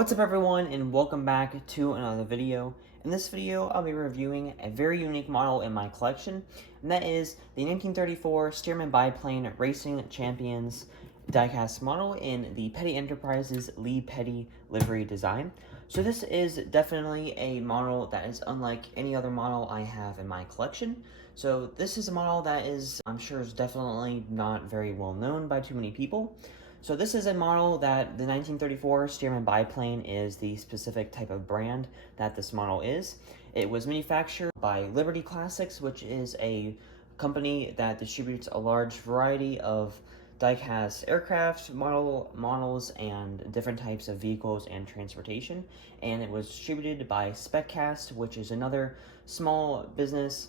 What's up everyone, and welcome back to another video. In this video, I'll be reviewing a very unique model in my collection, and that is the 1934 Stearman Biplane Racing Champions diecast model in the Petty Enterprises Lee Petty livery design. So this is definitely a model that is unlike any other model I have in my collection. So this is a model that I'm sure is definitely not very well known by too many people. So this is a model that the 1934 Stearman Biplane is the specific type of brand that this model is. It was manufactured by Liberty Classics, which is a company that distributes a large variety of diecast aircraft models and different types of vehicles and transportation. And it was distributed by Spec Cast, which is another small business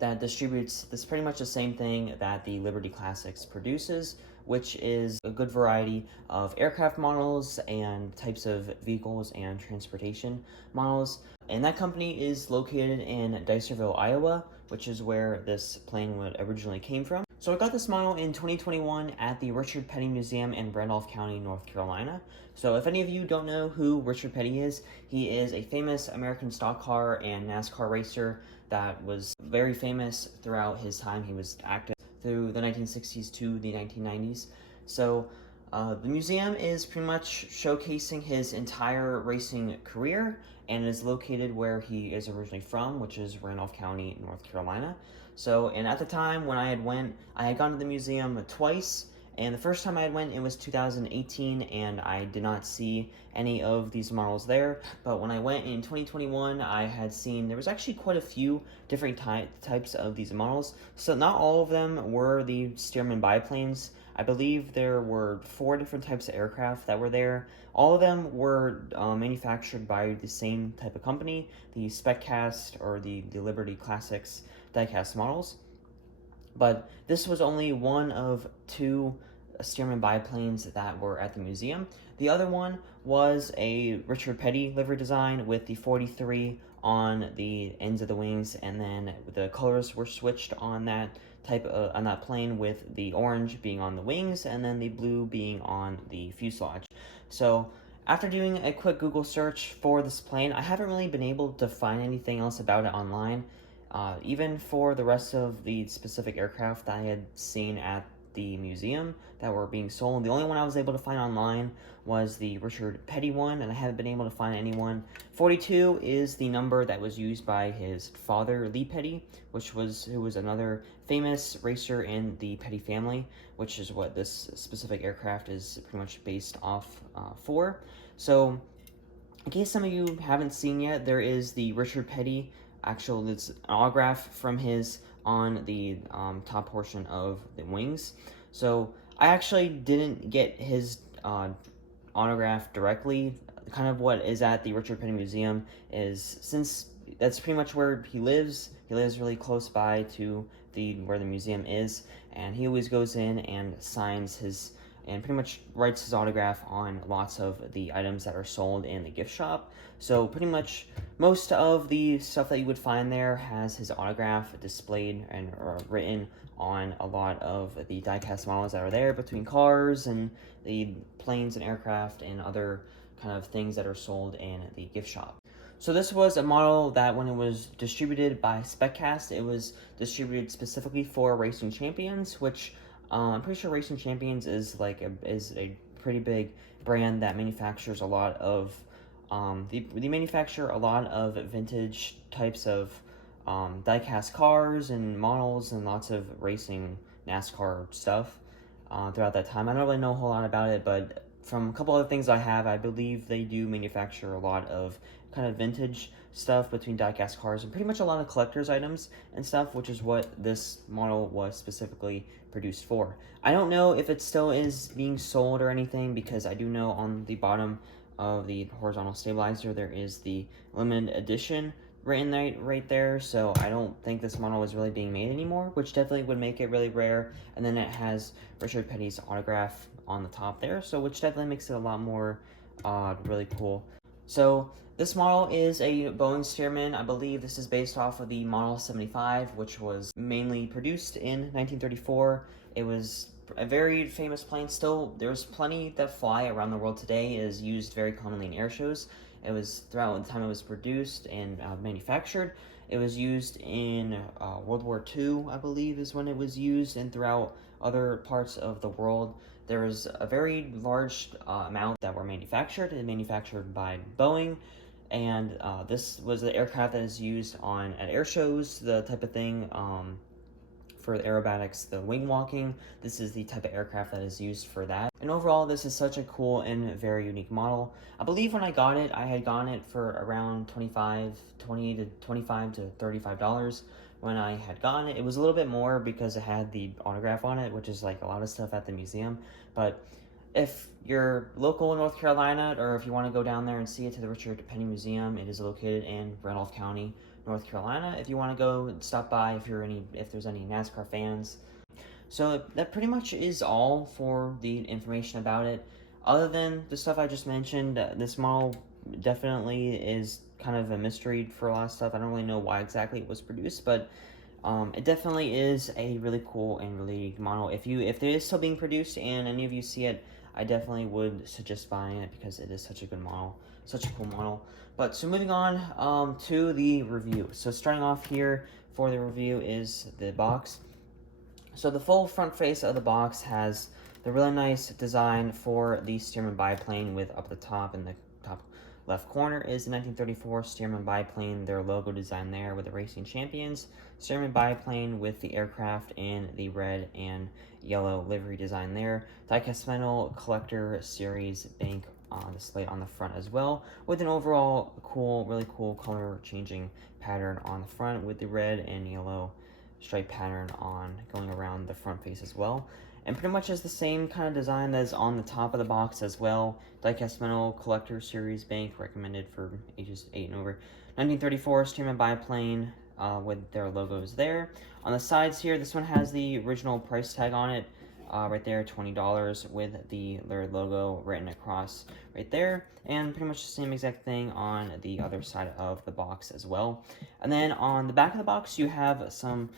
that distributes this pretty much the same thing that the Liberty Classics produces, which is a good variety of aircraft models and types of vehicles and transportation models. And that company is located in Dicerville, Iowa, which is where this plane originally came from. So I got this model in 2021 at the Ricahard Petty Museum in Randolph County, North Carolina. So if any of you don't know who Ricahard Petty is, he is a famous American stock car and NASCAR racer that was very famous throughout his time. He was active through the 1960s to the 1990s. So the museum is pretty much showcasing his entire racing career and is located where he is originally from, which is Randolph County, North Carolina. So, and at the time when I had gone to the museum twice, and the first time I went, it was 2018, and I did not see any of these models there. But when I went in 2021, I had seen there was actually quite a few different types of these models. So not all of them were the Stearman biplanes. I believe there were 4 different types of aircraft that were there. All of them were manufactured by the same type of company, the Spec Cast or the Liberty Classics diecast models. But this was only one of 2 Stearman biplanes that were at the museum. The other one was a Ricahard Petty livery design with the 43 on the ends of the wings, and then the colors were switched on that on that plane, with the orange being on the wings and then the blue being on the fuselage. So after doing a quick Google search for this plane, I haven't really been able to find anything else about it online. Even for the rest of the specific aircraft that I had seen at the museum that were being sold, the only one I was able to find online was the Ricahard Petty one, and I haven't been able to find anyone. 42 is the number that was used by his father, Lee Petty, who was another famous racer in the Petty family, which is what this specific aircraft is pretty much based off for. So, in case some of you haven't seen yet, there is the Ricahard Petty it's an autograph from his on the top portion of the wings. So I actually didn't get his autograph directly. Kind of what is at the Ricahard Petty Museum is, since that's pretty much where he lives really close by to where the museum is, and he always goes in and signs his and pretty much writes his autograph on lots of the items that are sold in the gift shop. So pretty much most of the stuff that you would find there has his autograph displayed and written on a lot of the diecast models that are there, between cars and the planes and aircraft and other kind of things that are sold in the gift shop. So this was a model that, when it was distributed by Spec Cast, it was distributed specifically for Racing Champions, which I'm pretty sure Racing Champions is a pretty big brand that manufactures a lot of they manufacture a lot of vintage types of diecast cars and models and lots of racing NASCAR stuff throughout that time. I don't really know a whole lot about it, but from a couple other things I believe they do manufacture a lot of kind of vintage stuff between diecast cars and pretty much a lot of collector's items and stuff, which is what this model was specifically produced for. I don't know if it still is being sold or anything, because I do know on the bottom of the horizontal stabilizer there is the limited edition written right there, so I don't think this model is really being made anymore, which definitely would make it really rare. And then it has Ricahard Petty's autograph on the top there, so which definitely makes it a lot more really cool. So this model is a Boeing Stearman. I believe this is based off of the Model 75, which was mainly produced in 1934. It was a very famous plane. Still, there's plenty that fly around the world today. It is used very commonly in air shows. It was throughout the time it was produced and manufactured. It was used in World War II, I believe, is when it was used, and throughout other parts of the world. There was a very large amount that were manufactured and manufactured by Boeing. And this was the aircraft that is used at air shows, the type of thing for the aerobatics, the wing walking. This is the type of aircraft that is used for that. And overall, this is such a cool and very unique model. I believe when I got it, I had gotten it for around $25 to $35 when I had gotten it. It was a little bit more because it had the autograph on it, which is like a lot of stuff at the museum. But if you're local in North Carolina, or if you want to go down there and see it, to the Ricahard Petty Museum, it is located in Randolph County, North Carolina. If you want to go stop by, if there's any NASCAR fans. So that pretty much is all for the information about it. Other than the stuff I just mentioned, this model definitely is kind of a mystery for a lot of stuff. I don't really know why exactly it was produced, but it definitely is a really cool and really unique model. If it is still being produced and any of you see it, I definitely would suggest buying it because it is such a good model, such a cool model. But so moving on to the review. So starting off here for the review is the box. So the full front face of the box has the really nice design for the Stearman biplane, with up the top in the top left corner is the 1934 Stearman biplane, their logo design there with the Racing Champions Stearman biplane with the aircraft in the red and yellow livery design there. Diecast metal collector series bank displayed on the front as well, with an overall really cool color changing pattern on the front with the red and yellow stripe pattern going around the front face as well. And pretty much is the same kind of design that is on the top of the box as well. Diecast metal collector series bank, recommended for ages 8 and over. 1934 Stearman biplane with their logos there. On the sides here, this one has the original price tag on it right there, $20, with their logo written across right there. And pretty much the same exact thing on the other side of the box as well. And then on the back of the box, you have some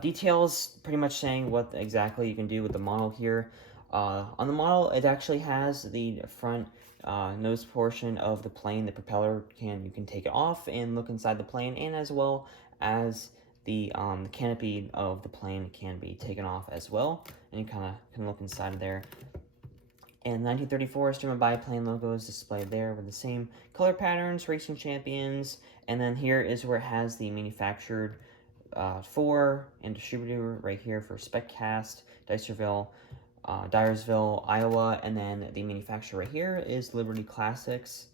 details pretty much saying what exactly you can do with the model here. On the model, it actually has the front nose portion of the plane, the propeller, you can take it off and look inside the plane, and as well as the canopy of the plane can be taken off as well, and you kind of can look inside of there. And 1934 Stearman biplane logo is displayed there with the same color patterns, Racing Champions, and then here is where it has the manufactured for and distributor right here for Spec Cast, Dyersville, Iowa, and then the manufacturer right here is Liberty Classics.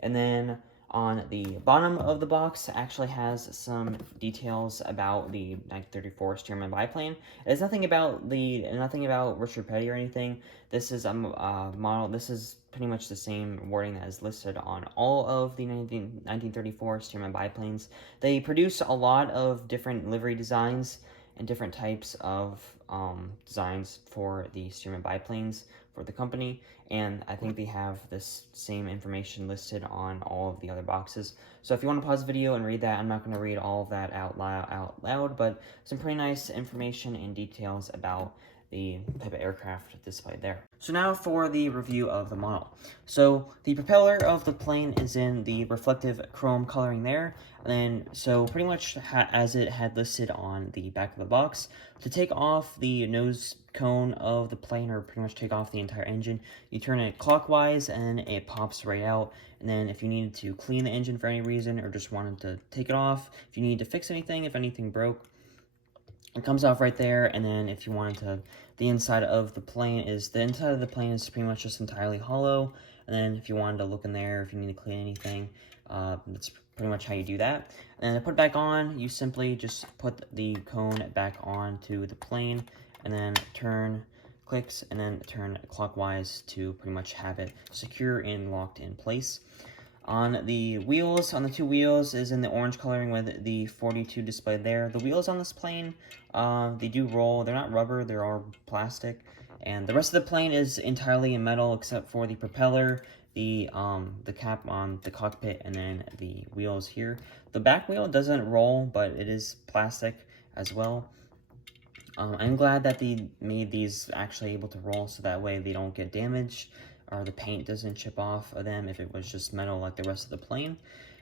And then on the bottom of the box actually has some details about the 1934 Stearman biplane. It's nothing about Ricahard Petty or anything. This is a model. This is pretty much the same wording that is listed on all of the 1934 Stearman biplanes. They produce a lot of different livery designs and different types of designs for the Stearman biplanes for the company, and I think they have this same information listed on all of the other boxes. So if you want to pause the video and read that, I'm not going to read all of that out loud, but some pretty nice information and details about the type of aircraft displayed there. So now for the review of the model. So the propeller of the plane is in the reflective chrome coloring there, and then so pretty much as it had listed on the back of the box, to take off the nose cone of the plane, or pretty much take off the entire engine, you turn it clockwise and it pops right out. And then if you needed to clean the engine for any reason, or just wanted to take it off, if you need to fix anything, if anything broke, it comes off right there. And then if you wanted to, the inside of the plane is pretty much just entirely hollow. And then if you wanted to look in there, if you need to clean anything, that's pretty much how you do that. And to put it back on, you simply just put the cone back onto the plane, and then clicks, and then turn clockwise to pretty much have it secure and locked in place. On the wheels, on the two wheels is in the orange coloring with the 42 displayed there. The wheels on this plane, they do roll. They're not rubber, they're all plastic. And the rest of the plane is entirely in metal except for the propeller, the cap on the cockpit, and then the wheels here. The back wheel doesn't roll, but it is plastic as well. I'm glad that they made these actually able to roll so that way they don't get damaged or the paint doesn't chip off of them if it was just metal like the rest of the plane.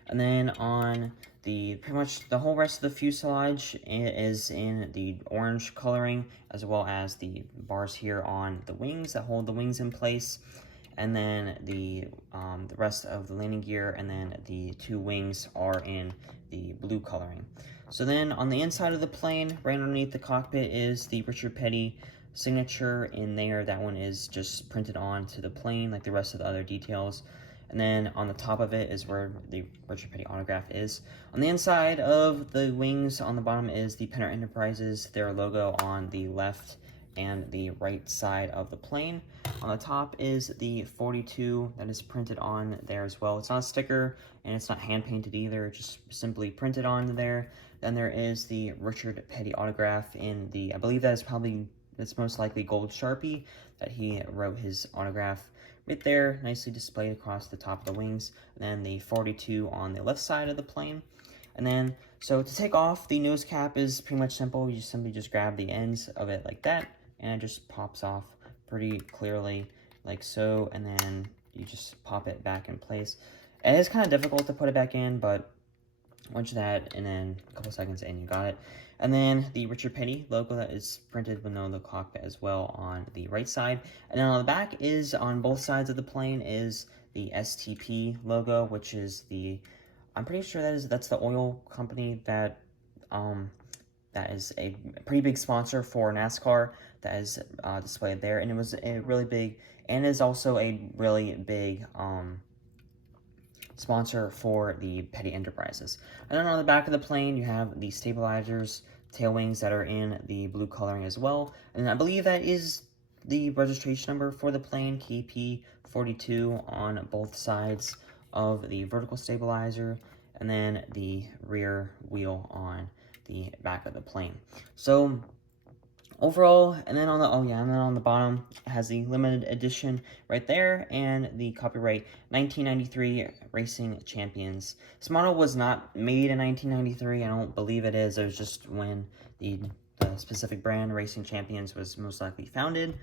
And then on pretty much the whole rest of the fuselage is in the orange coloring, as well as the bars here on the wings that hold the wings in place. And then the rest of the landing gear and then the two wings are in the blue coloring. So then on the inside of the plane, right underneath the cockpit, is the Ricahard Petty signature in there. That one is just printed onto the plane like the rest of the other details. And then on the top of it is where the Ricahard Petty autograph is. On the inside of the wings on the bottom is the Penner Enterprises, their logo on the left and the right side of the plane. On the top is the 42 that is printed on there as well. It's not a sticker and it's not hand painted either, just simply printed on there. Then there is the Ricahard Petty autograph in the, I believe that is probably, it's most likely gold Sharpie that he wrote his autograph right there, nicely displayed across the top of the wings. And then the 42 on the left side of the plane. And then, so to take off the nose cap is pretty much simple. You simply just grab the ends of it like that, and it just pops off pretty clearly like so, and then you just pop it back in place. It is kind of difficult to put it back in, but once that, and then a couple seconds and you got it. And then the Ricahard Petty logo that is printed below the cockpit as well on the right side. And then on the back is, on both sides of the plane, is the STP logo, which is the, I'm pretty sure that's the oil company that is a pretty big sponsor for NASCAR that is displayed there. And it was a really big, and is also a really big sponsor for the Petty Enterprises. And then on the back of the plane, you have the stabilizers, tail wings that are in the blue coloring as well. And I believe that is the registration number for the plane, KP42, on both sides of the vertical stabilizer, and then the rear wheel on the back of the plane. So overall, and then on the, and then on the bottom it has the limited edition right there and the copyright 1993 Racing Champions. This model was not made in 1993. I don't believe it is. It was just when the specific brand Racing Champions was most likely founded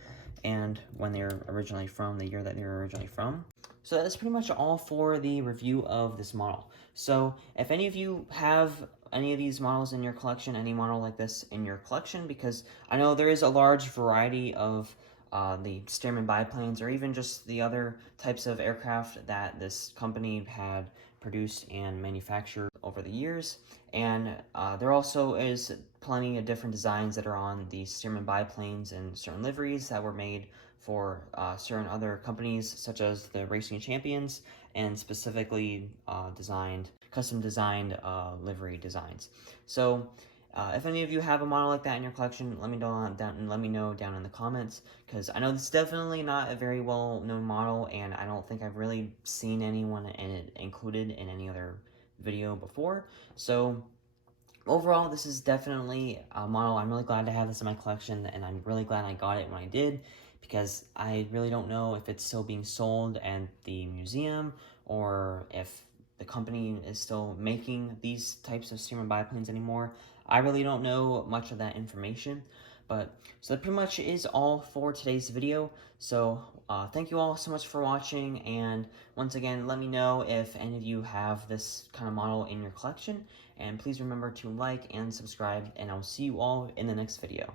and when they're originally from, the year that they were originally from. So that's pretty much all for the review of this model. So if any of you have any of these models in your collection, any model like this in your collection, because I know there is a large variety of the Stearman biplanes, or even just the other types of aircraft that this company had produced and manufactured over the years. And there also is plenty of different designs that are on the Stearman biplanes and certain liveries that were made for certain other companies, such as the Racing Champions, and specifically custom designed livery designs. So if any of you have a model like that in your collection, let me know down in the comments, because I know this is definitely not a very well known model, and I don't think I've really seen anyone included in any other video before. So overall, this is definitely a model. I'm really glad to have this in my collection, and I'm really glad I got it when I did, because I really don't know if it's still being sold at the museum, or if the company is still making these types of Stearman biplanes anymore. I really don't know much of that information. But so that pretty much is all for today's video. So thank you all so much for watching, and once again, let me know if any of you have this kind of model in your collection, and please remember to like and subscribe, and I'll see you all in the next video.